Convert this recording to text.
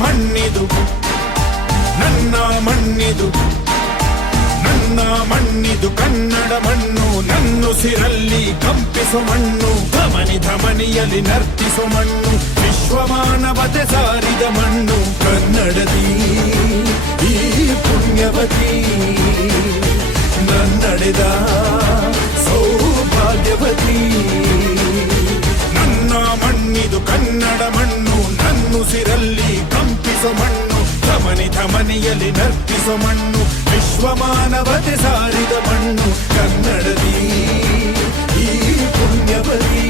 ಮಣ್ಣಿದು ನನ್ನ ಮಣ್ಣಿದು ನನ್ನ ಮಣ್ಣಿದು ಕನ್ನಡ ಮಣ್ಣು ನನ್ನುಸಿರಲ್ಲಿ ಕಂಪಿಸೋ ಮಣ್ಣು ಧಮನಿ ಧಮನಿಯಲ್ಲಿ ನರ್ತಿಸೋ ಮಣ್ಣು ವಿಶ್ವಮಾನವತೆ ಸಾರಿದ ಮಣ್ಣು ಕನ್ನಡದಿ ಈ ಪುಣ್ಯವತಿ ನನ್ನಡೆದ ಸೌಭಾಗ್ಯವತಿ ನನ್ನ ಮಣ್ಣಿದು ಕನ್ನಡ ಮಣ್ಣು ನನ್ನುಸಿರಲ್ಲಿ ಕಂಪಿಸೋ ಮಣ್ಣು ಧಮನಿ ಧಮನಿಯಲ್ಲಿ ನರ್ತಿಸೋ ಮಣ್ಣು ವಿಶ್ವಮಾನವತೆ ಸಾರಿದ ಮಣ್ಣು ಕನ್ನಡದಿ ಈ ಪುಣ್ಯವತಿ